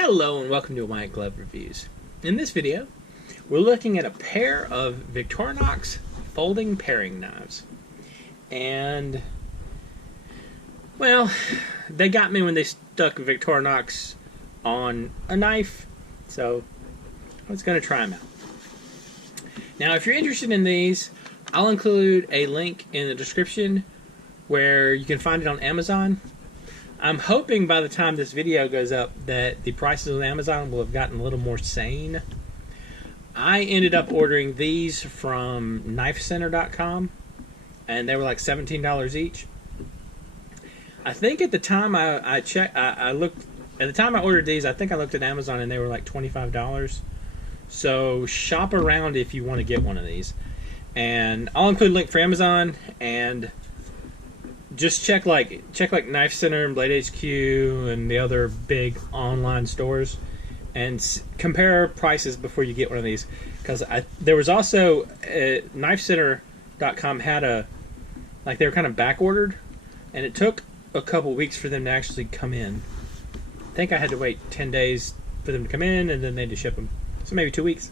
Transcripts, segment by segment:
Hello and welcome to White Glove Reviews. In this video, we're looking at a pair of Victorinox folding paring knives. And, well, they got me when they stuck Victorinox on a knife, so I was going to try them out. Now, if you're interested in these, I'll include a link in the description where you can find it on Amazon. I'm hoping by the time this video goes up that the prices on Amazon will have gotten a little more sane. I ended up ordering these from knifecenter.com and they were like $17 each. I think at the time I looked, at the time I ordered these, I think I looked at Amazon and they were like $25. So shop around if you want to get one of these. And I'll include a link for Amazon, and just check like Knife Center and Blade HQ and the other big online stores, and compare prices before you get one of these. Because there was also knifecenter.com had they were kind of back ordered, and it took a couple weeks for them to actually come in. I think I had to wait 10 days for them to come in, and then they had to ship them. So maybe 2 weeks.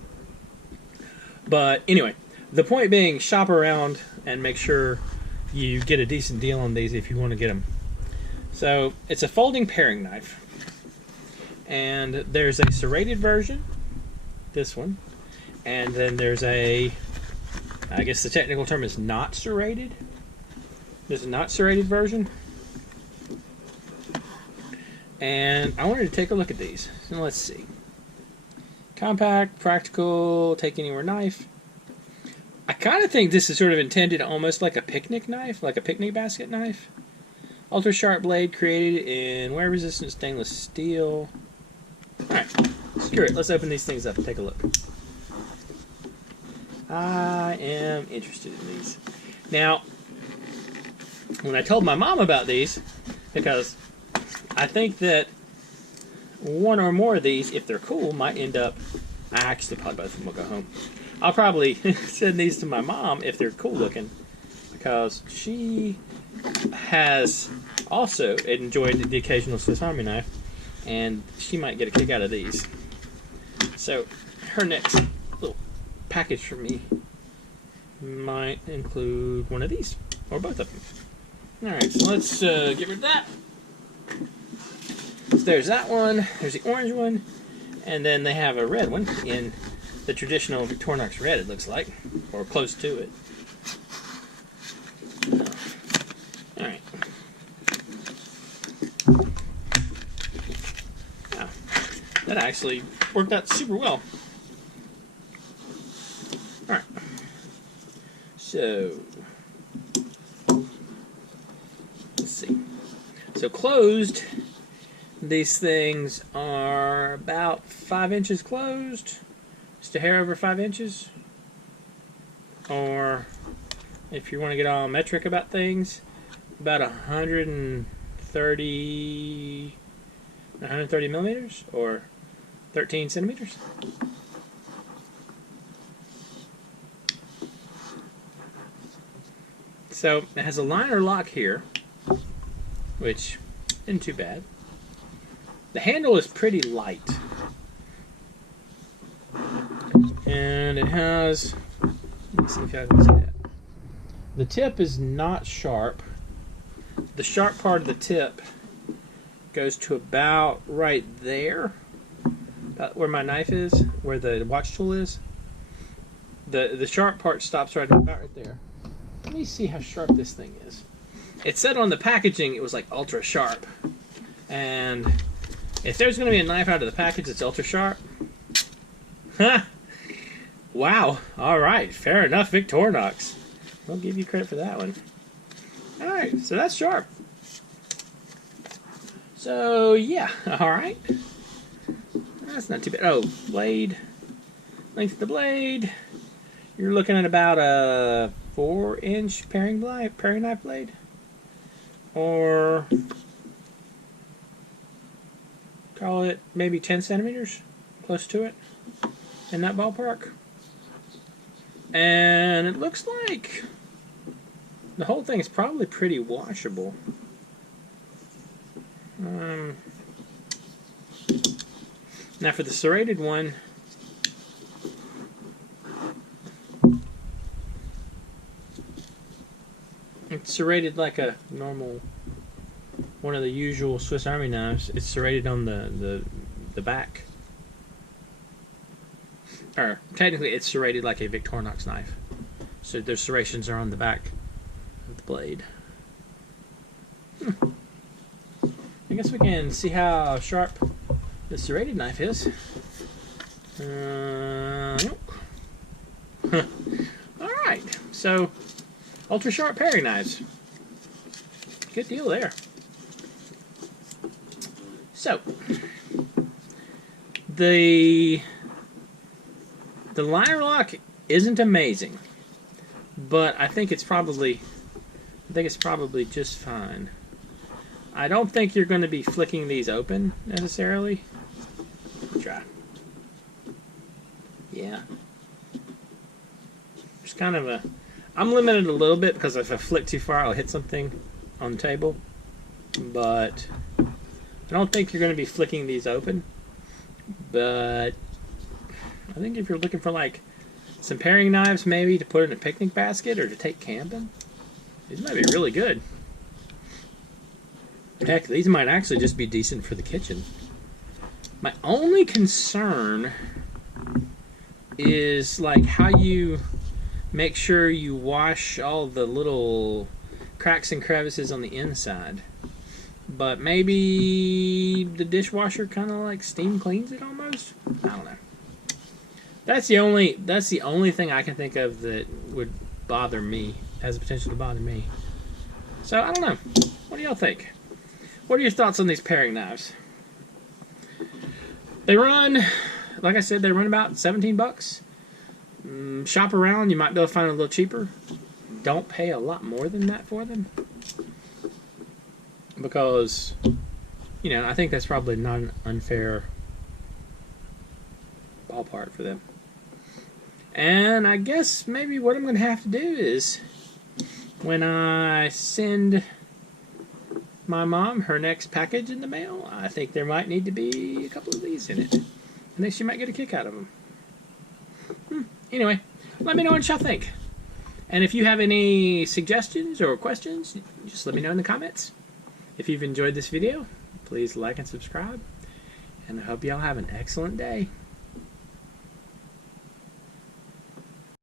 But anyway, the point being, shop around and make sure you get a decent deal on these if you want to get them. So it's a folding paring knife, and there's a serrated version, this one, and then there's a, I guess the technical term is not serrated. There's a not serrated version, and I wanted to take a look at these. So let's see. Compact, practical, take anywhere knife. I kind of think this is sort of intended almost like a picnic knife, like a picnic basket knife. Ultra sharp blade created in wear resistant stainless steel. Alright, screw it. Let's open these things up and take a look. I am interested in these. Now, when I told my mom about these, because I think that one or more of these, if they're cool, might end up, actually probably both of them will go home. I'll probably send these to my mom if they're cool looking, because she has also enjoyed the occasional Swiss Army knife, and she might get a kick out of these. So her next little package for me might include one of these, or both of them. Alright, so let's get rid of that. So there's that one, there's the orange one, and then they have a red one in the traditional Victorinox red, it looks like, or close to it. Alright. Yeah, that actually worked out super well. Alright. So, let's see. So closed, these things are about 5 inches closed. Just a hair over 5 inches, or if you want to get all metric about things, about 130 millimeters, or 13 centimeters. So it has a liner lock here, which isn't too bad. The handle is pretty light. And it has, let me see if I can see that. The tip is not sharp. The sharp part of the tip goes to about right there, about where my knife is, where the watch tool is. The sharp part stops about right there. Let me see how sharp this thing is. It said on the packaging it was like ultra sharp. And if there's going to be a knife out of the package that's ultra sharp, huh? Wow. Alright. Fair enough, Victorinox. I'll give you credit for that one. Alright. So that's sharp. So, yeah. Alright. That's not too bad. Oh, blade. Length of the blade. You're looking at about a 4-inch paring knife blade. Or call it maybe 10 centimeters. Close to it. In that ballpark. And it looks like the whole thing is probably pretty washable. Now for the serrated one, it's serrated like a normal, one of the usual Swiss Army knives. It's serrated on the back. Or technically it's serrated like a Victorinox knife. So their serrations are on the back of the blade. I guess we can see how sharp the serrated knife is. Alright, so ultra sharp paring knives. Good deal there. So the liner lock isn't amazing, but I think it's probably just fine. I don't think you're going to be flicking these open necessarily. Try. Yeah. There's kind of a... I'm limited a little bit because if I flick too far, I'll hit something on the table. But I don't think you're going to be flicking these open. But I think if you're looking for like some paring knives maybe to put in a picnic basket or to take camping, these might be really good. Heck, these might actually just be decent for the kitchen. My only concern is like how you make sure you wash all the little cracks and crevices on the inside. But maybe the dishwasher kind of like steam cleans it almost. I don't know. That's the only thing I can think of that would bother me, has the potential to bother me. So I don't know. What do y'all think? What are your thoughts on these paring knives? They run, like I said, they run about 17 bucks. Shop around, you might be able to find it a little cheaper. Don't pay a lot more than that for them. Because, you know, I think that's probably not an unfair ballpark for them. And I guess maybe what I'm going to have to do is, when I send my mom her next package in the mail, I think there might need to be a couple of these in it. I think she might get a kick out of them. Anyway, let me know what y'all think. And if you have any suggestions or questions, just let me know in the comments. If you've enjoyed this video, please like and subscribe. And I hope y'all have an excellent day.